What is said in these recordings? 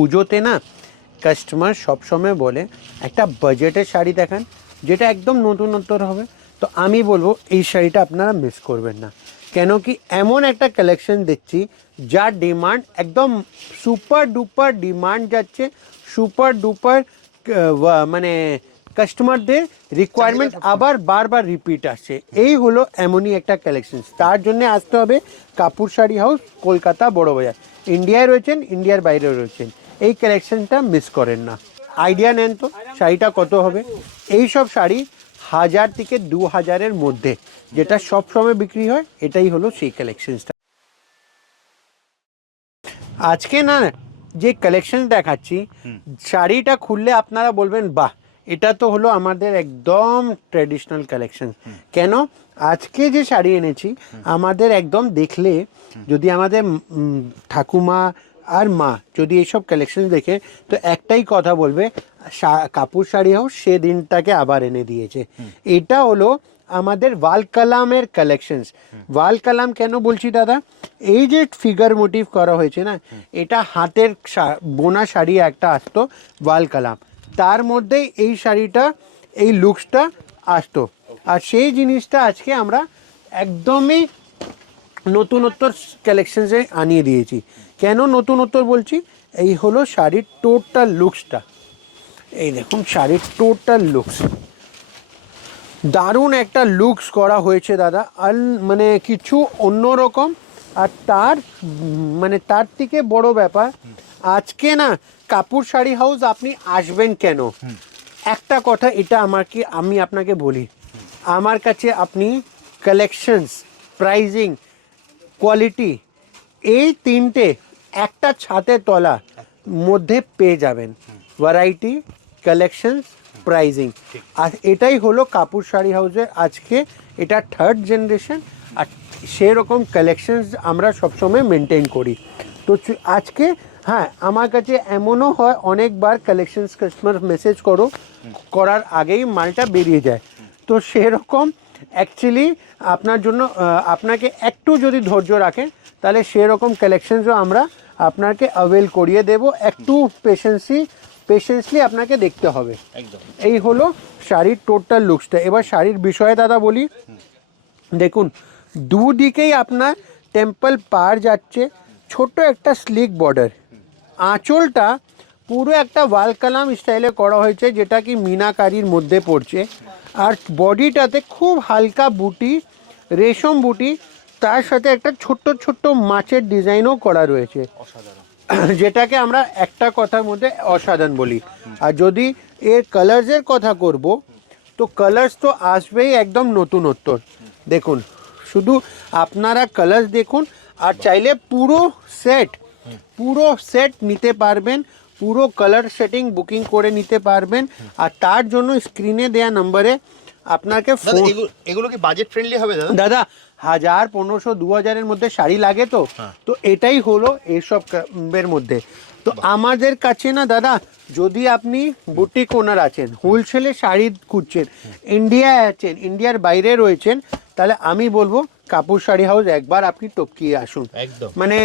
পুজোতে না কাস্টমার সবসময় বলে একটা বাজেটের শাড়ি দেখান যেটা একদম নতুনত্বর হবে। তো আমি বলবো এই শাড়িটা আপনারা মিস করবেন না, কেন কি এমন একটা কালেকশন দিচ্ছি যার ডিমান্ড একদম সুপার ডুপার ডিমান্ড যাচ্ছে, সুপার ডুপার মানে কাস্টমারদের রিকোয়ারমেন্ট আবার বারবার রিপিট আসছে। এই হলো এমনই একটা কালেকশন, তার জন্য আসতে হবে কাপুর শাড়ি হাউস, কলকাতা বড় বাজার। ইন্ডিয়ায় রয়েছেন, ইন্ডিয়ার বাইরে রয়েছেন, এই কালেকশনটা মিস করেন না। আইডিয়া নেন তো শাড়িটা কত হবে। এই সব শাড়ি 1000 থেকে 2000-এর মধ্যে, যেটা সব সময় বিক্রি হয়, এটাই হলো সেই কালেকশনটা। আজকে না যে কালেকশন দেখাচ্ছি, শাড়িটা খুললে আপনারা বলবেন বাহ, এটা তো হলো আমাদের একদম ট্র্যাডিশনাল কালেকশন। কেন আজকে যে শাড়ি এনেছি আমাদের একদম দেখলে, যদি আমাদের ঠাকুমা আর মা যদি এইসব কালেকশন দেখে তো একটাই কথা বলবে, কাপুর শাড়ি হাউস সে দিনটাকে আবার এনে দিয়েছে। এটা হলো আমাদের ওয়াল কালামের কালেকশনস। ওয়াল কালাম কেন বলছি দাদা, এই যে ফিগার মোটিভ করা হয়েছে না, এটা হাতের বোনা শাড়ি একটা আসতো ওয়াল কালাম, তার মধ্যেই এই শাড়িটা এই লুকসটা আসতো। আর সেই জিনিসটা আজকে আমরা একদমই নতুনত্বর কালেকশনসে আনিয়ে দিয়েছি। কেন নতুনত্বর বলছি, এই হলো শাড়ির টোটাল লুকসটা। এই দেখুন শাড়ির টোটাল লুকস, দারুণ একটা লুকস করা হয়েছে দাদা, মানে কিছু অন্যরকম। আর তার থেকে বড় ব্যাপার, আজকে না কাপুর শাড়ি হাউস আপনি আসবেন কেন, একটা কথা এটা আমি আপনাকে বলি, আমার কাছে আপনি কালেকশনস, প্রাইজিং, কোয়ালিটি, এই তিনটে একটা ছাদের তলা মধ্যে পেয়ে যাবেন। Variety, collections, pricing. আর এটাই হলো কাপুর শাড়ি হাউসের আজকে, এটা 3rd জেনারেশন। আর সেরকম কালেকশনস আমরা সবসময় মেনটেন করি। তো আজকে হ্যাঁ, আমার কাছে এমনও হয় অনেকবার কালেকশনস কাস্টমার মেসেজ করার আগেই মালটা বেরিয়ে যায়। তো সেরকম অ্যাকচুয়ালি আপনার জন্য আপনাকে একটু যদি ধৈর্য রাখেন তাহলে সেরকম কালেকশনসও আমরা আপনাকে অ্যাভেল করিয়ে দেব। একটু পেশেন্সলি আপনাকে দেখতে হবে। এই হলো শাড়ির টোটাল লুকসটা। এবার শাড়ির বিষয়ে দাদা বলি, দেখুন দুদিকেই আপনার টেম্পল পার যাচ্ছে, ছোট একটা স্লিক বর্ডার, আঁচলটা পুরো একটা ওয়াল কালাম স্টাইলে করা হয়েছে যেটা কি মিনাকারির মধ্যে পড়ছে। আর বডিটাতে খুব হালকা বুটি, রেশম বুটি, তার সাথে একটা ছোট্ট ছোট্ট মাছের ডিজাইনও করা রয়েছে, যেটাকে আমরা একটা কথার মধ্যে অসাধারণ বলি। আর যদি এর কালার্সের কথা করব তো কালার্স তো আসবেই একদম নতুনত্বর। দেখুন শুধু আপনারা কালার্স দেখুন, আর চাইলে পুরো সেট নিতে পারবেন, পুরো কালার সেটিং বুকিং করে নিতে পারবেন। আর তার জন্য স্ক্রিনে দেওয়া নম্বরে আপনাকে এগুলো কি বাজেট ফ্রেন্ডলি হবে দাদা? 1000, 1500, 2000-এর মধ্যে শাড়ি লাগে তো এটাই হলো এইসব এর মধ্যে। তো আমাদের কাছে না দাদা, যদি আপনি বুটিক ওনার আছেন, হোলসেলে শাড়ি খুঁজছেন, ইন্ডিয়ায় আছেন, ইন্ডিয়ার বাইরে রয়েছেন, তাহলে আমি বলবো কাপুর শাড়ি হাউস একবার আপনি টপকিয়ে আসুন। মানে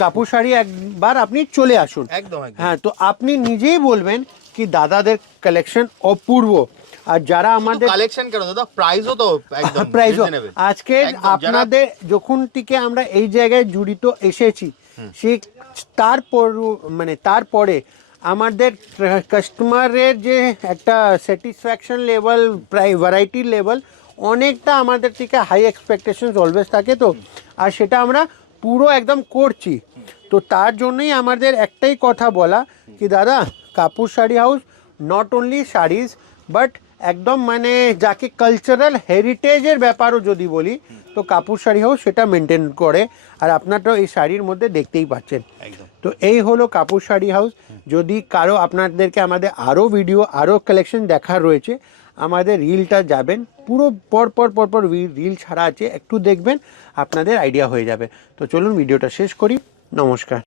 কাপুর শাড়ি একবার আপনি চলে আসুন। হ্যাঁ, তো আপনি নিজেই বলবেন কি দাদাদের কালেকশন অপূর্ব। আর যারা আমাদের কালেকশন কেন দাদা, প্রাইসও তো একদম প্রাইসও আজকে আপনাদের যখন থেকে আমরা এই জায়গায় জড়িত এসেছি, সে তারপরে আমাদের কাস্টমারের যে একটা স্যাটিসফ্যাকশন লেভেল, ভ্যারাইটি লেভেল অনেকটা আমাদের থেকে হাই এক্সপেকটেশন অলওয়েজ থাকে। তো আর সেটা আমরা পুরো একদম করছি। তো তার জন্যই আমাদের একটাই কথা বলা কি দাদা, Kapoor sari house not only saris but একদম মানে যাকে কালচারাল হেরিটেজের ব্যাপারও যদি বলি তো কাপুর শাড়ি হাউস সেটা মেনটেন করে। আর আপনার তো এই শাড়ির মধ্যে দেখতেই পাচ্ছেন। তো এই হলো কাপুর শাড়ি হাউস। যদি কারো আপনাদেরকে আমাদের আরও ভিডিও, আরও কালেকশন দেখার রয়েছে, আমাদের রিলটা যাবেন, পুরো পর রিল ছাড়া আছে, একটু দেখবেন, আপনাদের আইডিয়া হয়ে যাবে। তো চলুন ভিডিওটা শেষ করি। নমস্কার।